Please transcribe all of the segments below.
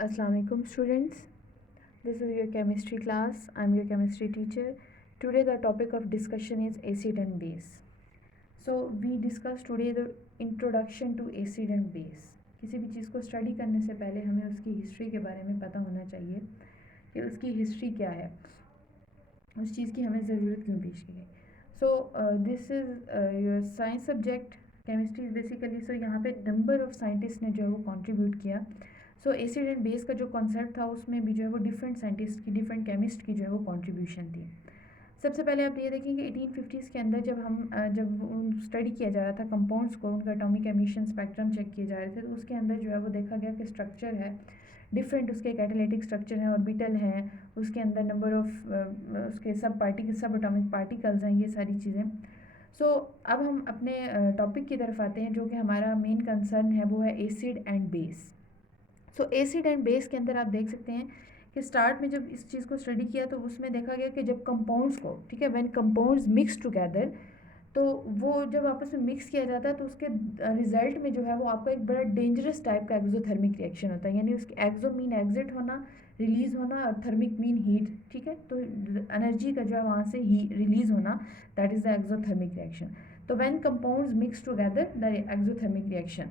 Assalamualaikum students. This is your chemistry class. I'm your chemistry teacher. Today the topic of discussion is acid and base. So we discuss today the introduction to acid and base. किसी भी चीज़ को study करने से पहले हमें उसकी history के बारे में पता होना चाहिए कि उसकी हिस्ट्री क्या है, उस चीज़ की हमें ज़रूरत क्यों पेश की गई. So this is your science subject chemistry basically. So यहाँ पे नंबर ऑफ साइंटिस्ट ने जो है वो कंट्रीब्यूट किया. सो एसिड एंड बेस का जो कॉन्सेप्ट था उसमें भी जो है वो डिफरेंट साइंटिस्ट की, डिफरेंट केमिस्ट की जो है वो कंट्रीब्यूशन थी. सबसे पहले आप ये देखें कि 1850s के अंदर जब स्टडी किया जा रहा था कंपाउंड्स को, उनका एटॉमिक एमिशन स्पेक्ट्रम चेक किए जा रहे थे, तो उसके अंदर जो है वो देखा गया कि स्ट्रक्चर है डिफरेंट, उसके कैटालिटिक स्ट्रक्चर हैं, ऑर्बिटल हैं, उसके अंदर नंबर ऑफ उसके सब एटॉमिक पार्टिकल्स हैं, ये सारी चीज़ें. सो अब हम अपने टॉपिक की तरफ आते हैं, जो कि हमारा मेन कंसर्न है, वो है acid and base. So acid and base के अंदर आप देख सकते हैं कि स्टार्ट में जब इस चीज़ को स्टडी किया तो उसमें देखा गया कि जब कंपाउंड्स को, ठीक है, व्हेन कंपाउंड्स मिक्स टुगेदर, तो वो जब आपस में मिक्स किया जाता है तो उसके रिजल्ट में जो है वो आपका एक बड़ा डेंजरस टाइप का एक्सोथर्मिक रिएक्शन होता है. यानी उसकी एक्सो मीन एग्जिट होना, रिलीज होना, और थर्मिक मीन हीट. ठीक है, तो एनर्जी का जो है वहाँ से ही रिलीज होना, that is the exothermic reaction. तो when compounds mix together, the exothermic reaction.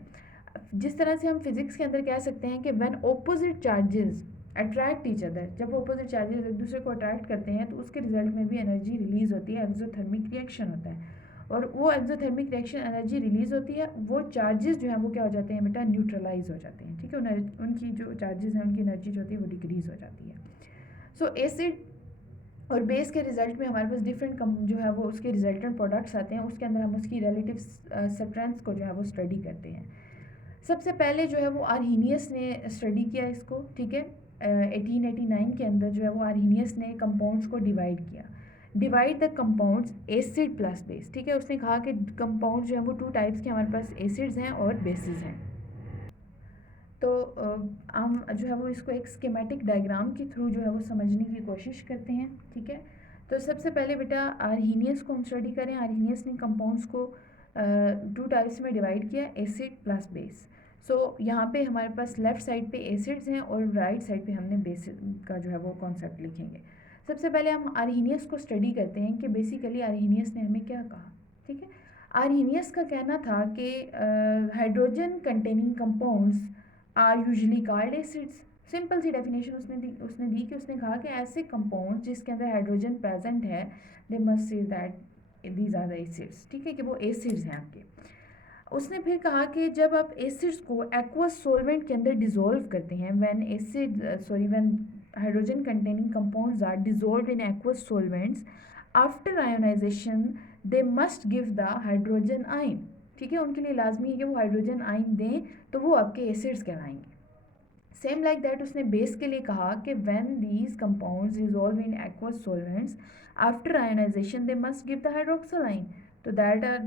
जिस तरह से हम फिजिक्स के अंदर कह सकते हैं कि when opposite charges attract each other, जब ऑपोजिट चार्जेस एक दूसरे को अट्रैक्ट करते हैं तो उसके रिजल्ट में भी एनर्जी रिलीज होती है, एक्सोथर्मिक रिएक्शन होता है. और वो एक्सोथर्मिक रिएक्शन एनर्जी रिलीज होती है, वो चार्जेस जो हैं वो क्या हो जाते हैं बेटा, न्यूट्रलाइज हो जाते हैं. ठीक है, उनकी जो चार्जेस हैं उनकी एनर्जी जो होती है वो डिक्रीज हो जाती है. सो एसिड और बेस के रिजल्ट में हमारे पास डिफरेंट जो है वो उसके रिजल्टेंट प्रोडक्ट्स आते हैं. उसके अंदर हम उसकी रिलेटिव स्ट्रेंथ को जो है वो स्टडी करते हैं. सबसे पहले जो है वो आर्हीनियस ने स्टडी किया इसको. ठीक है, 1889 के अंदर जो है वो आर्हीनियस ने कंपाउंड्स को डिवाइड किया. Divide the compounds acid plus base. ठीक है, उसने कहा कि कंपाउंड जो है वो टू टाइप्स के हमारे पास एसिड्स हैं और बेसिस हैं. तो हम जो है वो इसको एक स्कीमेटिक डायग्राम के थ्रू जो है वो समझने की कोशिश करते हैं. ठीक है, तो सबसे पहले बेटा आर्हीनियस को हम स्टडी करें. आर्हीनियस ने कंपाउंड्स को टू टाइप्स में डिवाइड किया, एसिड प्लस बेस. सो यहाँ पे हमारे पास लेफ़्ट साइड पे एसिड्स हैं और राइट साइड पे हमने बेस का जो है वो कॉन्सेप्ट लिखेंगे. सबसे पहले हम आर्हीनियस को स्टडी करते हैं कि बेसिकली आर्हीनियस ने हमें क्या कहा. ठीक है, आर्हीनियस का कहना था कि hydrogen containing compounds are usually called acids. Simple सी डेफिनेशन उसने दी कि उसने कहा कि ऐसे कंपाउंड जिसके अंदर हाइड्रोजन प्रेजेंट है, they must say that these are the acids. ठीक है, कि वो एसिड्स हैं आपके. उसने फिर कहा कि जब आप एसिड्स को एक्वस सोलवेंट के अंदर डिज़ोल्व करते हैं, when hydrogen containing compounds are dissolve in aqueous solvents after ionisation, they must give the hydrogen ion. ठीक है, उनके लिए लाजमी है कि वो हाइड्रोजन आयन दें, तो वो आपके एसिड्स कहलाएंगे. सेम लाइक दैट उसने बेस के लिए कहा कि when these compounds dissolve in aqueous solvents after ionisation, they must give the hydroxyl ion, तो दैट आर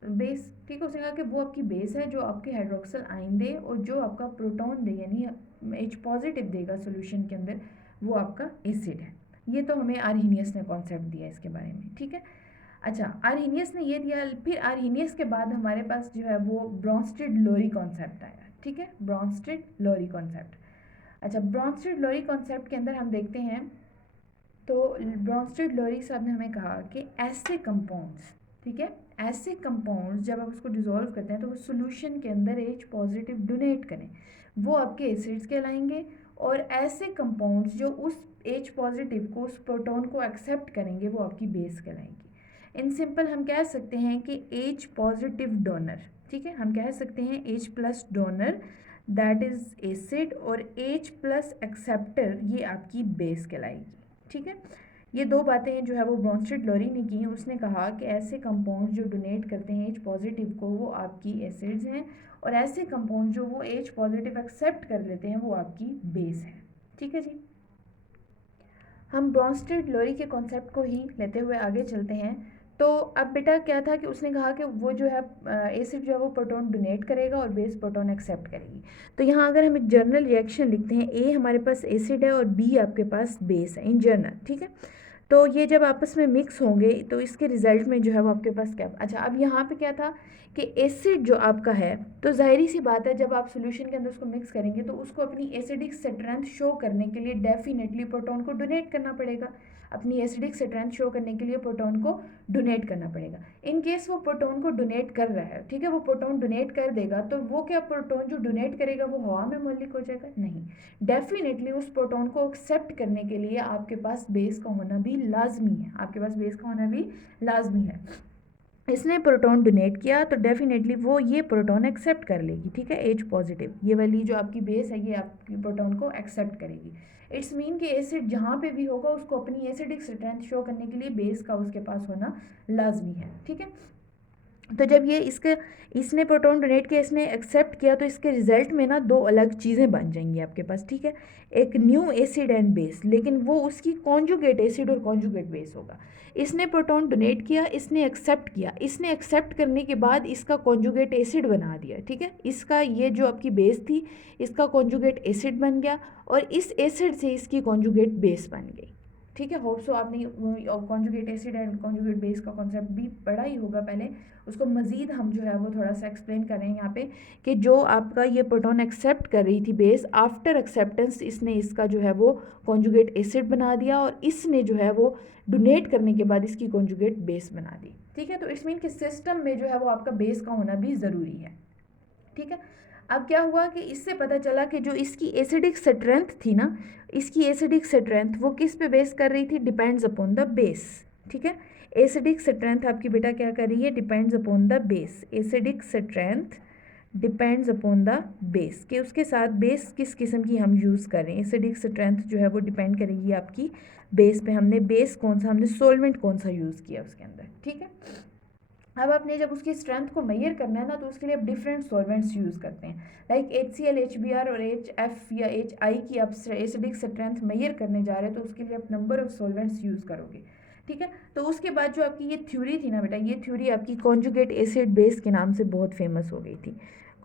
बेस. ठीक है, उसने कहा कि वो आपकी बेस है जो आपके हाइड्रोक्सल आयन दे और जो आपका प्रोटॉन दे, यानी H पॉजिटिव देगा सोल्यूशन के अंदर, वो आपका एसिड है. ये तो हमें आर्हीनियस ने कॉन्सेप्ट दिया इसके बारे में. ठीक है, अच्छा, आर्हीनियस ने ये दिया. फिर आर्हीनियस के बाद हमारे पास जो है वो ब्रॉन्स्टेड लोरी कॉन्सेप्ट आया. ठीक है, ब्रॉन्स्टेड लोरी कॉन्सेप्ट. अच्छा, ब्रॉन्स्टेड लोरी कॉन्सेप्ट के अंदर हम देखते हैं तो ब्रॉन्स्टेड लोरी साहब ने हमें कहा कि ऐसे कंपाउंड्स, ठीक है, ऐसे कंपाउंड्स जब आप उसको डिज़ोल्व करते हैं तो वो सोल्यूशन के अंदर H पॉजिटिव डोनेट करें, वो आपके एसिड्स कहलाएंगे. और ऐसे कंपाउंड्स जो उस H पॉजिटिव को, उस प्रोटॉन को एक्सेप्ट करेंगे, वो आपकी बेस कहलाएंगी. इन सिंपल हम कह सकते हैं कि H पॉजिटिव डोनर, ठीक है, हम कह सकते हैं H plus donor that is acid, और H प्लस एक्सेप्टर ये आपकी बेस कहलाएगी. ठीक है, ये दो बातें जो है वो ब्रॉन्स्टेड लोरी ने की. उसने कहा कि ऐसे कंपाउंड जो डोनेट करते हैं H पॉजिटिव को, वो आपकी एसिड्स हैं, और ऐसे कंपाउंड जो वो H पॉजिटिव एक्सेप्ट कर लेते हैं, वो आपकी बेस है. ठीक है जी, हम ब्रॉन्स्टेड लोरी के कॉन्सेप्ट को ही लेते हुए आगे चलते हैं. तो अब बेटा क्या था कि उसने कहा कि वो जो है एसिड जो है वो प्रोटॉन डोनेट करेगा और बेस प्रोटॉन एक्सेप्ट करेगी. तो यहाँ अगर हम एक जर्नल रिएक्शन लिखते हैं, ए हमारे पास एसिड है और बी आपके पास बेस है इन जर्नल. ठीक है, तो ये जब आपस में मिक्स होंगे तो इसके रिजल्ट में जो है वो आपके पास क्या, अच्छा अब यहाँ पे क्या था कि एसिड जो आपका है, तो ज़ाहिरी सी बात है जब आप सॉल्यूशन के अंदर उसको मिक्स करेंगे तो उसको अपनी एसिडिक स्ट्रेंथ शो करने के लिए डेफिनेटली प्रोटॉन को डोनेट करना पड़ेगा। अपनी एसिडिक स्ट्रेंथ शो करने के लिए प्रोटॉन को डोनेट करना पड़ेगा। इन केस वो प्रोटॉन को डोनेट कर रहा है, ठीक है, वो प्रोटॉन डोनेट कर देगा तो वो क्या प्रोटॉन जो डोनेट करेगा वो हवा में मोलिक हो जाएगा? नहीं, डेफिनेटली उस प्रोटॉन को एक्सेप्ट करने के लिए आपके पास बेस का होना भी लाजमी है, आपके पास बेस का होना भी लाजमी है। इसने प्रोटॉन डोनेट किया तो डेफिनेटली वो ये प्रोटॉन एक्सेप्ट कर लेगी, ठीक है, H पॉजिटिव, ये वाली जो आपकी बेस है ये आपकी प्रोटॉन को एक्सेप्ट करेगी। इट्स मीन कि एसिड जहाँ पे भी होगा उसको अपनी एसिडिक स्ट्रेंथ शो करने के लिए बेस का उसके पास होना लाजमी है, ठीक है। तो जब ये इसने प्रोटॉन डोनेट किया, इसने एक्सेप्ट किया, तो इसके रिजल्ट में ना दो अलग चीज़ें बन जाएंगी आपके पास, ठीक है, एक न्यू एसिड एंड बेस, लेकिन वो उसकी कॉन्जुगेट एसिड और कॉन्जुगेट बेस होगा। इसने प्रोटॉन डोनेट किया, इसने एक्सेप्ट किया, इसने एक्सेप्ट करने के बाद इसका कॉन्जुगेट एसिड बना दिया, ठीक है, इसका ये जो आपकी बेस थी इसका कॉन्जुगेट एसिड बन गया और इस एसिड से इसकी कॉन्जुगेट बेस बन गई, ठीक है। होप सो आपने conjugate acid and conjugate base का कॉन्सेप्ट भी पढ़ा ही होगा पहले, उसको मज़ीद हम जो है वो थोड़ा सा एक्सप्लेन कर रहे हैं यहाँ पे कि जो आपका ये प्रोटॉन एक्सेप्ट कर रही थी बेस, आफ्टर एक्सेप्टेंस इसने इसका जो है वो कॉन्जुगेट एसिड बना दिया और इसने जो है वो डोनेट करने के बाद इसकी कॉन्जुगेट बेस बना दी, ठीक है। तो इस मीन के सिस्टम में जो है वो आपका बेस का होना भी ज़रूरी है, ठीक है। अब क्या हुआ कि इससे पता चला कि जो इसकी एसिडिक स्ट्रेंथ थी ना, इसकी एसिडिक स्ट्रेंथ वो किस पे बेस कर रही थी? डिपेंड्स अपॉन द बेस, ठीक है। एसिडिक स्ट्रेंथ आपकी बेटा क्या कर रही है? Depends upon the base. Acidic strength depends upon the base, कि उसके साथ बेस किस किस्म की हम यूज़ कर रहे हैं। एसिडिक स्ट्रेंथ जो है वो डिपेंड करेगी आपकी बेस पे, हमने बेस कौन सा, हमने सॉल्वेंट कौन सा यूज़ किया उसके अंदर, ठीक है। अब आपने जब उसकी स्ट्रेंथ को मेजर करना है ना तो उसके लिए आप डिफरेंट सॉल्वेंट्स यूज़ करते हैं, लाइक HCl, HBr और HF या HI की आप एसिडिक स्ट्रेंथ मेजर करने जा रहे हैं तो उसके लिए आप नंबर ऑफ सॉल्वेंट्स यूज़ करोगे, ठीक है। तो उसके बाद जो आपकी ये थ्योरी थी ना बेटा, ये थ्योरी आपकी कॉन्जुगेट एसिड बेस के नाम से बहुत फेमस हो गई थी।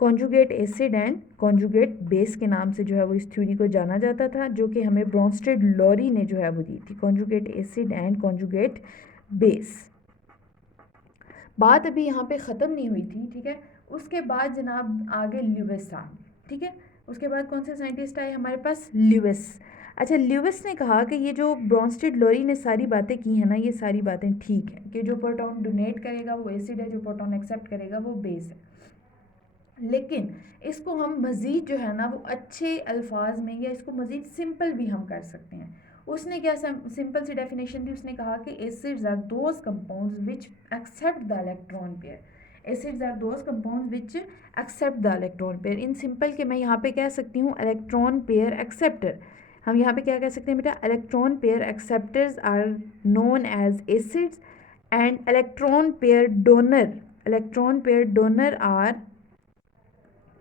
Conjugate acid and conjugate base के नाम से जो है वो इस थ्योरी को जाना जाता था, जो कि हमें ब्रॉन्स्टेड लॉरी ने जो है वो दी थी, conjugate acid and conjugate base. बात अभी यहाँ पे ख़त्म नहीं हुई थी, ठीक है। उसके बाद जनाब आगे ल्यूइस आ, ठीक है। उसके बाद कौन से साइंटिस्ट आए हमारे पास? ल्यूइस। अच्छा, ल्यूइस ने कहा कि ये जो ब्रॉन्स्टेड लॉरी ने सारी बातें की हैं ना, ये सारी बातें ठीक है कि जो प्रोटॉन डोनेट करेगा वो एसिड है, जो प्रोटॉन एक्सेप्ट करेगा वो बेस है, लेकिन इसको हम मज़ीद जो है ना वो अच्छे अल्फाज में या इसको मज़ीद सिंपल भी हम कर सकते हैं। उसने क्या सिंपल सी डेफिनेशन दी, उसने कहा कि acids are those compounds which accept the electron pair. Acids are those compounds which accept the electron pair. In simple के मैं यहाँ पे कह सकती हूँ इलेक्ट्रॉन पेयर एक्सेप्टर। हम यहाँ पे क्या कह सकते हैं बेटा? Electron pair acceptors are known as acids and electron pair donor are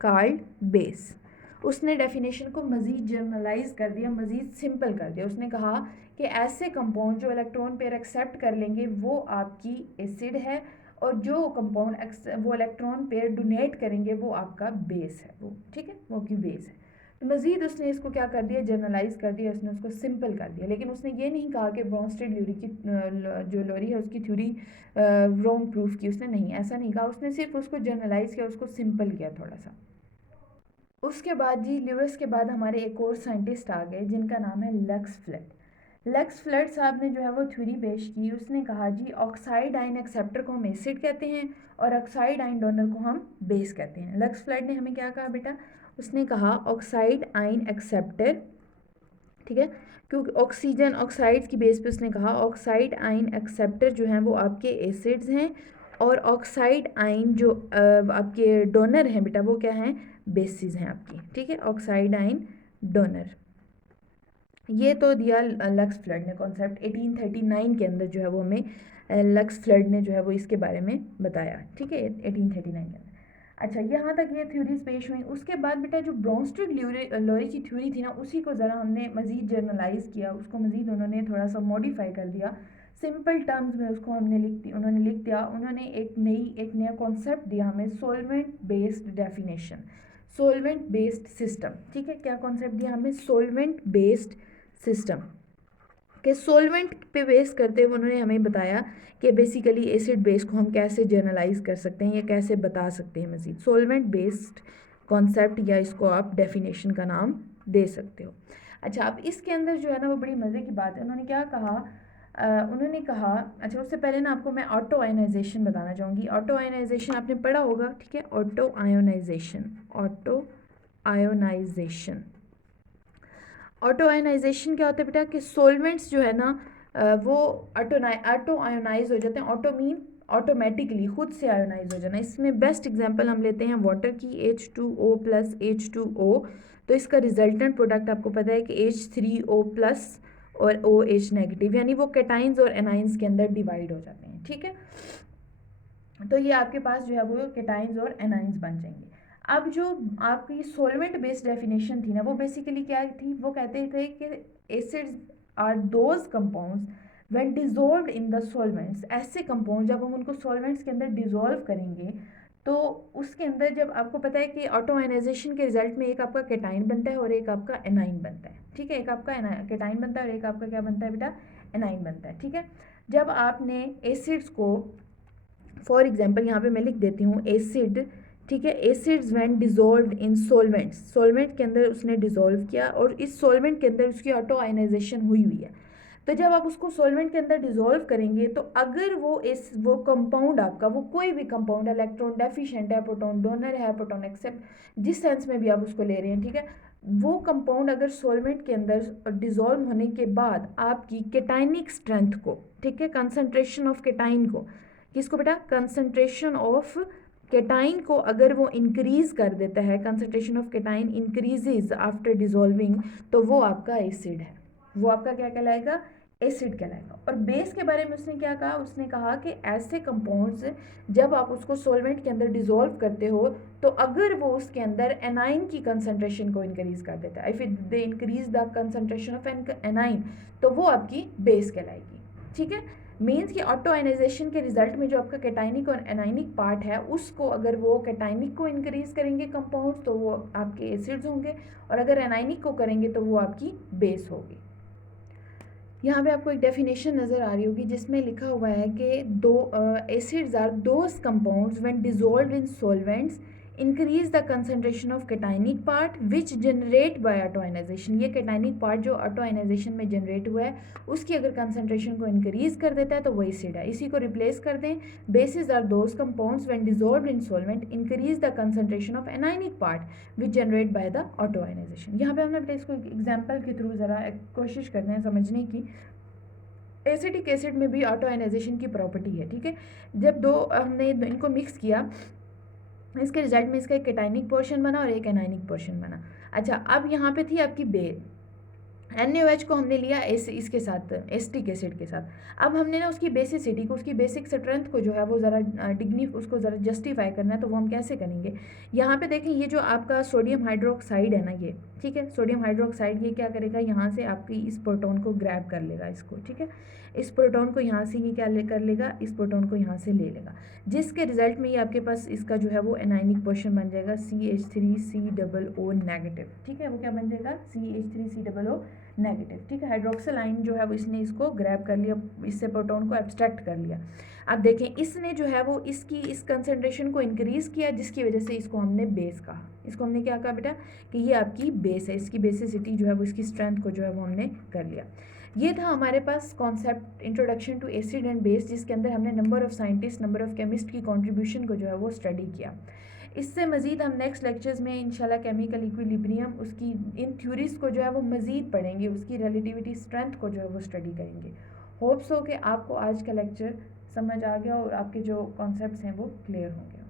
called base. उसने डेफिनेशन को मज़ीद जर्नलाइज कर दिया, मज़ीद सिंपल कर दिया। उसने कहा कि ऐसे कंपाउंड जो इलेक्ट्रॉन पेयर एक्सेप्ट कर लेंगे वो आपकी एसिड है, और जो कंपाउंड वो इलेक्ट्रॉन पेयर डोनेट करेंगे वो आपका बेस है, वो ठीक है, वो आपकी बेस है। तो मज़ीद उसने इसको क्या कर दिया? जर्नलाइज कर दिया, उसने उसको सिंपल कर दिया। लेकिन उसने ये नहीं कहा कि ब्रॉन्स्टेड लॉरी की जो लॉरी है उसकी थ्योरी रॉन्ग प्रूफ की, उसने नहीं, ऐसा नहीं कहा। उसने सिर्फ उसको जर्नलाइज किया, उसको सिंपल किया थोड़ा सा। उसके बाद जी ल्यूइस के बाद हमारे एक और साइंटिस्ट आ गए जिनका नाम है लक्स फ्लड। लक्स फ्लड साहब ने जो है वो थ्योरी पेश की। उसने कहा जी ऑक्साइड आयन एक्सेप्टर को हम एसिड कहते हैं और ऑक्साइड आयन डोनर को हम बेस कहते हैं। लक्स फ्लड ने हमें क्या कहा बेटा? उसने कहा ऑक्साइड आयन एक्सेप्टर, ठीक है, क्योंकि ऑक्सीजन ऑक्साइड्स की बेस पे उसने कहा ऑक्साइड आयन एक्सेप्टर जो हैं वो आपके एसिड्स हैं और ऑक्साइड आयन जो आपके डोनर हैं बेटा वो क्या हैं? बेसिस हैं आपकी, ठीक है, ऑक्साइड आयन डोनर। ये तो दिया लक्स फ्लड ने कॉन्सेप्ट 1839 के अंदर, जो है वो हमें लक्स फ्लड ने जो है वो इसके बारे में बताया, ठीक है, 1839 के अंदर। अच्छा, यहाँ तक ये थ्योरीज पेश हुई। उसके बाद बेटा जो ब्रॉन्स्टेड लॉरी की थ्योरी थी ना, उसी को ज़रा हमने मज़ीद जर्नलाइज किया, उसको मज़ीद उन्होंने थोड़ा सा मॉडिफाई कर दिया, सिंपल टर्म्स में उसको उन्होंने लिख दिया। उन्होंने एक नया कॉन्सेप्ट दिया हमें, solvent based definition, solvent based system, ठीक है। क्या कॉन्सेप्ट दिया हमें? Solvent based system. कि सोलवेंट पे बेस करते हुए उन्होंने हमें बताया कि बेसिकली एसिड बेस को हम कैसे जनरलाइज कर सकते हैं या कैसे बता सकते हैं मज़ीद। सोलवेंट बेस्ड कॉन्सेप्ट या इसको आप डेफिनेशन का नाम दे सकते हो। अच्छा, अब इसके अंदर जो है ना वो बड़ी मज़े की बात है। उन्होंने क्या कहा, उन्होंने कहा, अच्छा उससे पहले ना आपको मैं ऑटो आयोनाइजेशन बताना चाहूँगी। ऑटो आयोनाइजेशन आपने पढ़ा होगा, ठीक है। Auto ionisation, auto ionisation, auto ionisation क्या होता है बेटा कि सोलवेंट्स जो है ना वो ऑटो आयोनाइज हो जाते हैं। ऑटो मीन ऑटोमेटिकली, खुद से आयोनाइज हो जाना। इसमें बेस्ट एग्जांपल हम लेते हैं वाटर की, H2O प्लस H2O। तो इसका रिजल्टेंट प्रोडक्ट आपको पता है कि H3O प्लस और OH नेगेटिव, यानी वो कैटाइंस और एनाइंस के अंदर डिवाइड हो जाते हैं, ठीक है। तो ये आपके पास जो है वो कैटाइंस और एनाइंस बन जाएंगे। अब जो आपकी सोलवेंट बेस्ड डेफिनेशन थी ना, वो बेसिकली क्या थी, वो कहते थे कि acids are those compounds when dissolved in the solvents. ऐसे कंपाउंड जब हम उनको सॉल्वेंट्स के अंदर डिजोल्व करेंगे तो उसके अंदर, जब आपको पता है कि ऑटो आयोनाइजेशन के रिजल्ट में एक आपका कैटाइन बनता है और एक आपका एनाइन बनता है, ठीक है। एक आपका कैटाइन बनता है और एक आपका क्या बनता है बेटा, एनाइन बनता है, ठीक है। जब आपने एसिड्स को, फॉर एग्जाम्पल यहाँ पे मैं लिख देती हूँ एसिड, ठीक है। Acids when dissolved in solvents, solvent के अंदर उसने डिजोल्व किया और इस सोलवेंट के अंदर उसकी ऑटो आयोनाइजेशन हुई हुई है। तो जब आप उसको सोलवेंट के अंदर डिजोल्व करेंगे तो अगर वो कंपाउंड आपका, वो कोई भी कंपाउंड, इलेक्ट्रॉन डेफिशिएंट है, प्रोटॉन डोनर है, प्रोटॉन एक्सेप्ट, जिस सेंस में भी आप उसको ले रहे हैं, ठीक है, वो कंपाउंड अगर सोलवेंट के अंदर डिजोल्व होने के बाद आपकी केटाइनिक स्ट्रेंथ को, ठीक है, कंसनट्रेशन ऑफ केटाइन को, किसको बेटा, कंसनट्रेशन ऑफ केटाइन को अगर वो इंक्रीज कर देता है, concentration of cation increases after dissolving, तो वो आपका एसिड है। वो आपका क्या कहलाएगा, एसिड कहलाएगा। और बेस के बारे में उसने क्या कहा, उसने कहा कि ऐसे कंपाउंड्स जब आप उसको सोलवेंट के अंदर डिजोल्व करते हो तो अगर वो उसके अंदर एनाइन की कंसनट्रेशन को इंक्रीज कर देता है, if they increase the concentration of anion, तो वो आपकी बेस कहलाएगी, ठीक है। मीन्स कि ऑटो आयोनाइजेशन के रिजल्ट में जो आपका कैटाइनिक और एनाइनिक पार्ट है, उसको अगर वो कैटाइनिक को इंक्रीज करेंगे कंपाउंड्स तो वो आपके एसिड्स होंगे, और अगर एनाइनिक को करेंगे तो वो आपकी बेस होगी। यहाँ पे आपको एक डेफिनेशन नज़र आ रही होगी जिसमें लिखा हुआ है कि दो acids are those compounds when dissolved in solvents increase the concentration of cationic part which generate by auto ionization. ये कैटाइनिक पार्ट जो ऑटो आयोनाइजेशन में जनरेट हुआ है उसकी अगर कंसनट्रेशन को इंक्रीज कर देता है तो वो एसिड है। इसी को रिप्लेस कर दें, bases are those compounds when dissolved in solvent increase the concentration of anionic part which generate by the auto ionization. यहाँ पे हमने बेटा इसको एग्जाम्पल के थ्रू ज़रा कोशिश करते हैं समझने की। एसिटिक एसिड में भी ऑटो आयोनाइजेशन की प्रॉपर्टी है, ठीक है। जब दो हमने इनको मिक्स किया, इसके रिजल्ट में इसका एक कैटाइनिक पोर्शन बना और एक एनाइनिक पोर्शन बना। अच्छा, अब यहाँ पे थी आपकी NaOH को हमने लिया इसके साथ, एसिटिक एसिड के साथ। अब हमने ना उसकी बेसिसिटी को, उसकी बेसिक स्ट्रेंथ को जो है वो ज़रा उसको ज़रा जस्टिफाई करना है, तो वो हम कैसे करेंगे। यहाँ पे देखें, ये जो आपका सोडियम हाइड्रोक्साइड है ना, ये ठीक है, सोडियम हाइड्रोक्साइड, ये क्या करेगा, यहाँ से आपकी इस प्रोटॉन को ग्रैब कर लेगा इसको, ठीक है। इस प्रोटॉन को यहाँ से ये क्या कर लेगा, इस प्रोटॉन को यहाँ से ले लेगा, जिसके रिजल्ट में ये आपके पास इसका जो है वो एनाइनिक पोर्शन बन जाएगा CH3COO नेगेटिव, ठीक है। वो क्या बन जाएगा, CH3COO नेगेटिव, ठीक है। हाइड्रोक्सिल आयन जो है वो इसने इसको ग्रैब कर लिया, इससे प्रोटॉन को एब्स्ट्रैक्ट कर लिया। अब देखें, इसने जो है वो इसकी इस कंसनट्रेशन को इंक्रीज़ किया, जिसकी वजह से इसको हमने बेस कहा। इसको हमने क्या कहा बेटा कि ये आपकी बेस है, इसकी बेसिसिटी जो है वो, इसकी स्ट्रेंथ को जो है वो हमने कर लिया। ये था हमारे पास concept introduction to acid and base, जिसके अंदर हमने number of scientist, number of chemist की कॉन्ट्रीब्यूशन को जो है वो स्टडी किया। इससे मज़ीद हम नेक्स्ट लेक्चर्स में इंशाल्लाह केमिकल इक्विलिब्रियम, उसकी इन थ्योरीज़ को जो है वो मज़ीद पढ़ेंगे, उसकी रिलेटिविटी स्ट्रेंथ को जो है वो स्टडी करेंगे। होप्स हो कि आपको आज का लेक्चर समझ आ गया और आपके जो कॉन्सेप्ट्स हैं वो क्लियर होंगे।